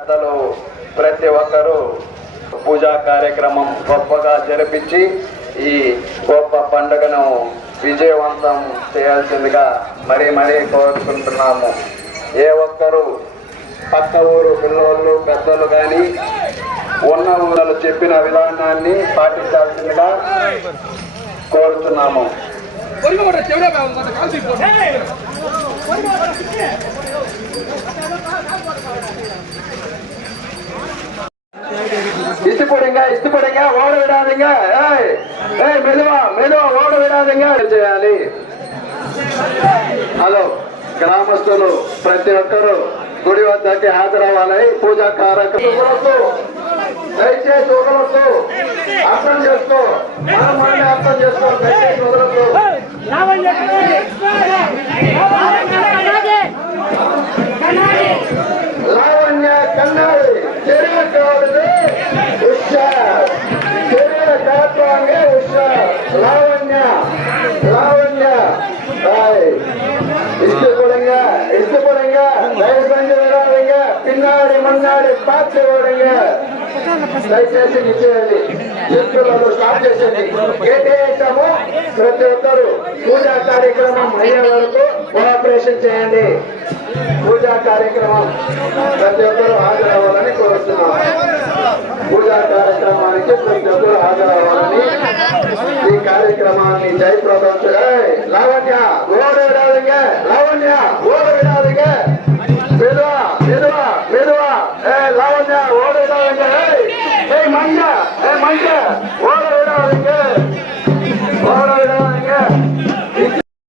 పెద్దలు ప్రతి ఒక్కరూ పూజా కార్యక్రమం గొప్పగా జరిపించి ఈ గొప్ప పండుగను విజయవంతం చేయాల్సిందిగా మరీ కోరుకుంటున్నాము. ఏ ఒక్కరు పక్క ఊరు పిల్లలు పెద్దలు కానీ ఉన్న ఊళ్ళలో చెప్పిన విధానాన్ని పాటించాల్సిందిగా కోరుతున్నాము. இஷ்டப்படுங்க ஓட விடாதீங்க. மெதுவா ஓட விடாதீங்க చేయాలి. హలో గ్రామస్తులు ప్రతి ఒక్కరూ గుడి వద్దకి హాజరవ్వాలి. పూజా కార్యక్రమం దయచేసి వదలొద్దు. అర్థం చేసుకో, మనం అర్థం చేసుకో. దయచేసి వదలొద్దు. లావణ్య కన్నాడి చెరువు కాదు హుషార్, చెరువు కాపాంగే హుషార్. లావణ్య இஷ்டப்படுங்க தயவு செஞ்சு விடாதீங்க. பின்னாடி முன்னாடி பார்த்து ஓடுங்க. దయచేసి నిచ్చేయండి. ఎత్తులను స్టార్ట్ చేసేది కేటాయించాము. ప్రతి ఒక్కరు పూజా కార్యక్రమం అయ్యే వరకు కోఆపరేషన్ చేయండి. పూజా కార్యక్రమం ప్రతి ఒక్కరు హాజరవ్వాలని కోరుతున్నాం. పూజా కార్యక్రమానికి ప్రతి ఒక్కరు హాజరవ్వాలని, ఈ కార్యక్రమాన్ని జయప్రదం లావణ్య